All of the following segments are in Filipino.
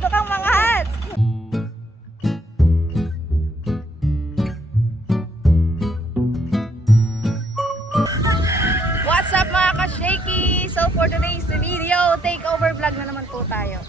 Masyado kang mangat. What's up mga ka-shaky? So for today's video, takeover vlog na naman po tayo.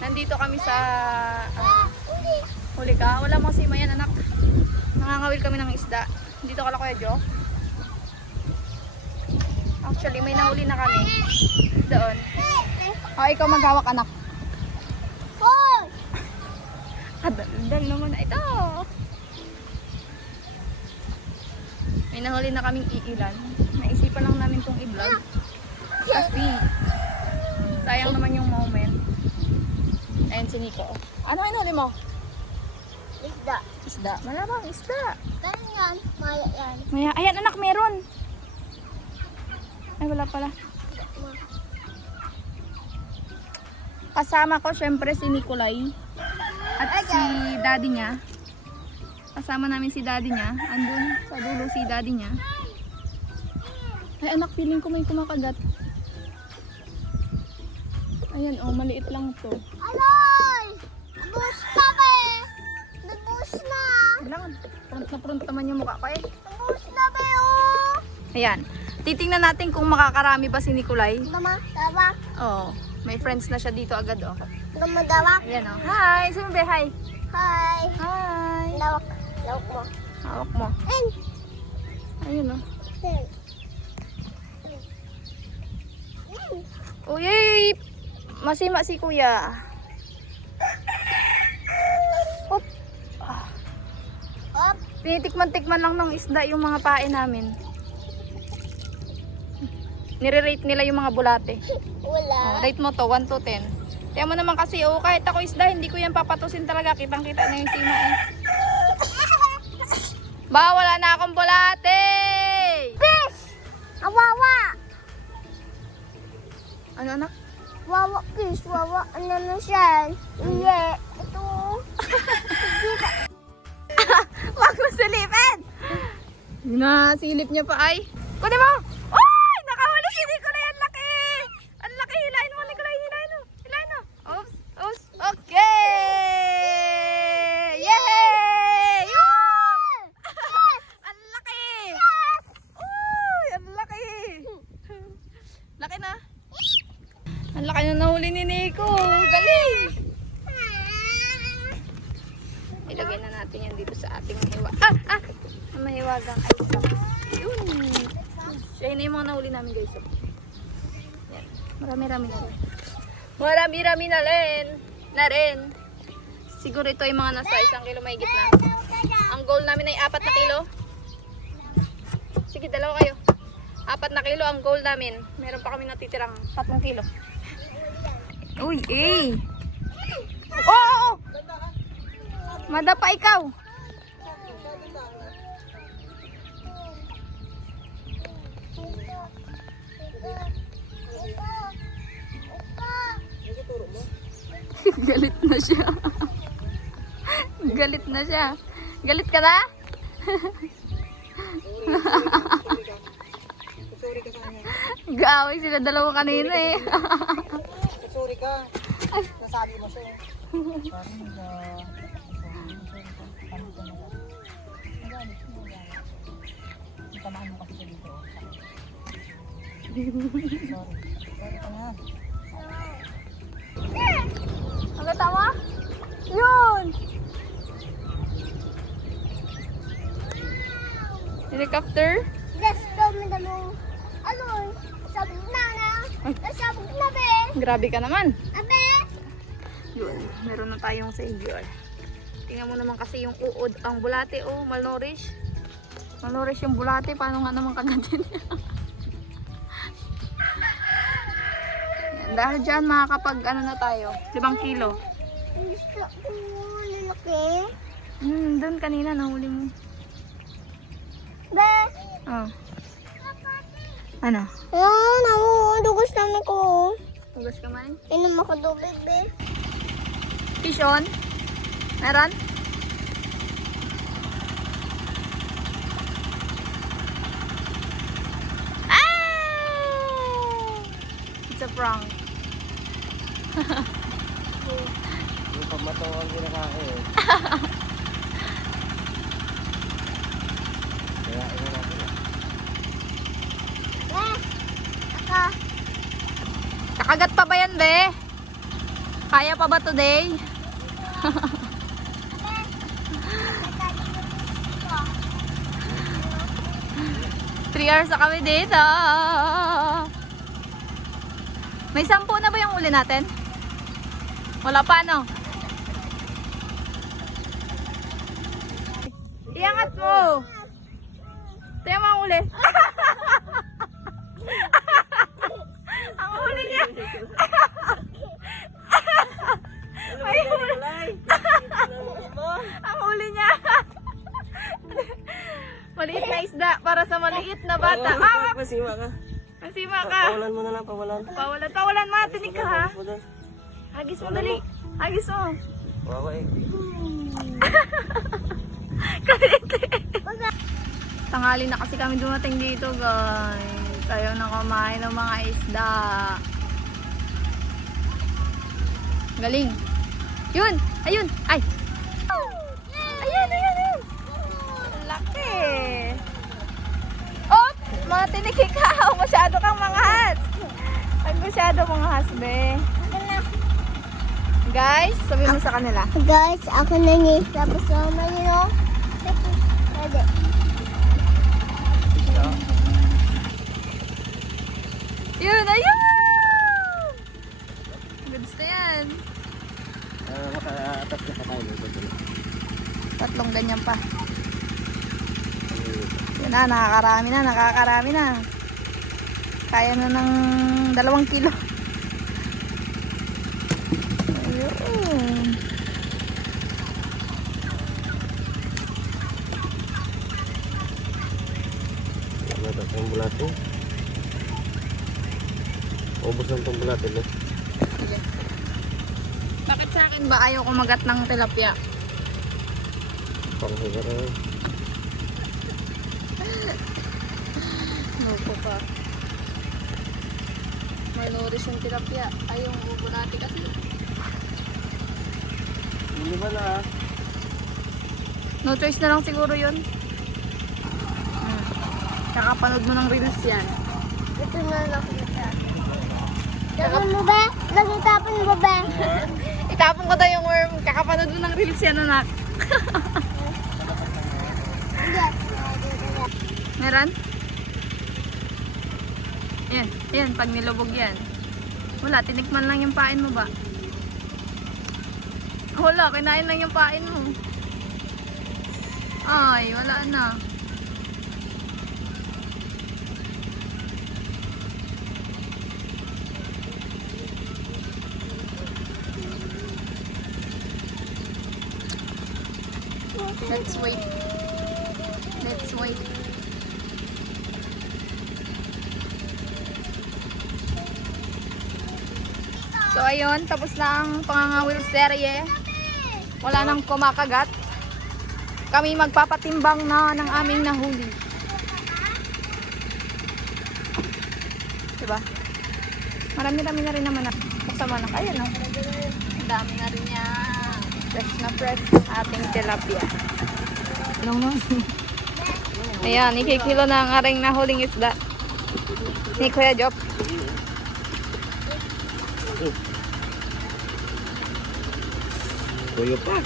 Nandito kami sa huli ka. Wala mong sima yan anak. Nangangawil kami ng isda. Dito ka lang Kuya Jo. Actually may nahuli na kami. Doon. O ikaw maghawak anak. Kadaldal naman na ito. May nahuli na kaming iilan. Naisipan lang namin itong i-vlog. Kasi sayang naman yung moment. Ayan si Nico. Ano hinuli mo? Isda. Isda. Malamang isda. Ganun yan. Maya yan. Maya, ayan anak, meron. Ay wala pala. Kasama ko syempre si Nicolay. At si daddy niya. Kasama namin si daddy niya. Andun sa dulo si daddy niya. Ay anak, feeling ko may kumakagat. Ayan oh, maliit lang to. Aloy! Nabus na ba eh? Nabus na. Kailangan, front naman yung mukha ko eh. Nabus na ba oh? Ayan, titingnan natin kung makakarami ba si Nicolay. Dama, dama. Oh, may friends na siya dito agad oh. Dama, dama. Ayan oh. Hi! Sino ba? Hi! Hi. Hi! Lawak. Lawak mo. Hawak mo. And, Ayun oh. then. Uy! Masima si kuya. Hop! Up. Tinitikman-tikman lang ng isda yung mga pain namin. Nire-rate nila yung mga bulate. Wala. Oh, rate mo to, 1 to 10. Kaya mo naman kasi, oh, kahit ako isda, hindi ko yan papatusin talaga. Kitang-kita na yung sima eh. Ba, wala na akong bulate! Fish! Wawa! Ano anak? Wawa fish. Wawa. Ano na siya? Iye. Ito. Wag mo silipin! Nasilip niya pa ay. Kunin mo! Uy! Nakahuli si Nicolay! Ang laki! Ang laki! Hilahin mo Nicolay! Hilahin mo! Hilahin mo! Oops! Oops! Okay! Yay! Ang laki! Uy! Ang laki! Laki na! Ang laki na nahuli ni Nico! Galing! Ilagay na natin yan dito sa ating mahiwa. Mahiwagang ice box. Yun. Siya na yung mga nahuli namin guys. Yan. Marami-rami na rin. Marami-rami na rin. Siguro ito ay mga nasa 1 kilo mahigit na. Ang goal namin ay 4 na kilo. Sige, dalawa kayo. 4 na kilo ang goal namin. Meron pa kami natitirang 3 kilo. Uy, eh. Oo! Madapa ikaw. Galit na siya. Galit na siya. Galit ka na? Gaaway sila dalawa kanina eh. Sorry ka. Nasabi mo siya. Tamaan mo kasi siya dito. Sorry. Sorry ka na. Nakita mo? Yun! Helicopter? Let's go, madamo. Aloy! Sabog na na. Sabog na be. Grabe ka naman. Abe. Yun, meron na tayong savior. Tingnan mo naman kasi yung uod, ang bulate, oh, malnourished. Malnourished yung bulate, paano nga naman kagatin niya? Yan, dahil dyan makakapag, ano na tayo, 5 kilo. Gusto ko lalaki. Doon kanina, nahuli mo. Be. Oh. Ano? Ayan, namudugas namin ko. Hugas ka man? Inom ako tubig, be. Fish on? Meron? It's a prank. Yung pamato ang kinakain. Kaya ina natin ah. Ako. Kakagat pa ba yan, be? Kaya pa ba today? 3 hours na kami dito. May 10 na ba yung uli natin? Wala pa, no? Iangat mo. Tingnan mo ang uli. Ang uli niya. Ay, ang uli niya. Maliit na isda para sa maliit na bata. Masima ka. Masima ka. Pawalan mo na lang, pawalan. Pawalan mo. Tinig ka ha. Hagis mo dali. Hagis mo. Wawa eh. Kalite. Tanghali na kasi kami dumating dito, guys. Ayaw na kumain ng mga isda. Galing. Yun. Ayun. Ay. Ayun. Laki. Oh, mga tinig ikaw. Masyado kang manghas. Ay, masyado manghas, be. Guys, sabihin mo sa kanila. Guys, ako na ni. Tapos naman yun. Pwede. Yun, ayun! Goods na yan. Makaatat na pa tayo. 3 ganyan pa. Yun na, nakakarami na. Kaya na ng 2 kilo. Ayun. Matas ang bulate. Ubus ang itong bulate. No? Sige. Bakit sa akin ba ayaw kumagat ng tilapia? Panghigar. Loko pa. May nourish yung tilapia. Ay, yung ubo natin kasi. Hindi ba na? No choice na lang siguro yun. Kakapanood mo ng reels yan. Ito na lang kita. Tapon mo ba? Nagtapon mo ba? Itapon ko daw yung worm. Kakapanood mo ng reels yan, anak. Yes. Meron? Yan. Pag nilubog yan. Wala, tinikman lang yung pain mo ba? Wala, kinain lang yung pain mo. Ay, wala na. Let's wait. So ayun, tapos na ang pangangawil serye. Wala nang kumakagat. Kami magpapatimbang na ng aming nahuli. Diba? Marami-rami na rin naman. Kasama na kayo, no? Ang dami na rin niya. Fresh na fresh ating tilapia. Ayan, ikikilo na ang aring nahuling isda. Ni Kuya Jop. Tuyo pa.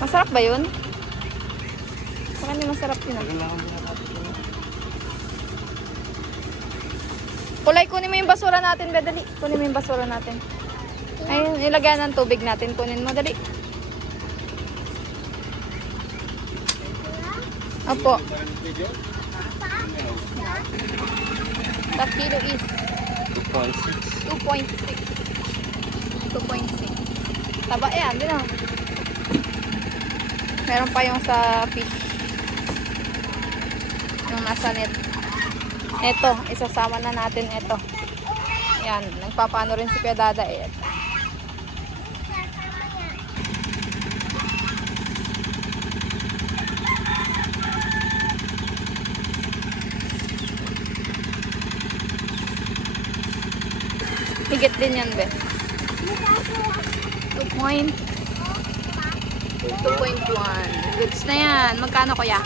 Masarap ba yun? Baka hindi masarap yun ah. Kulay, kunin mo yung basura natin, be, dali. Kunin mo yung basura natin. Ayun, ilagyan ng tubig natin. Kunin mo, dali. Opo. The kilo is 2.6. 2.6. Taba yan, din ah. Meron pa yung sa fish. Yung nasa net. Ito, isasama na natin ito. Yan, nagpapano rin si Kuya Dada eh. Higit din yan, be. 2.1. Goods na yan. Magkano kuya?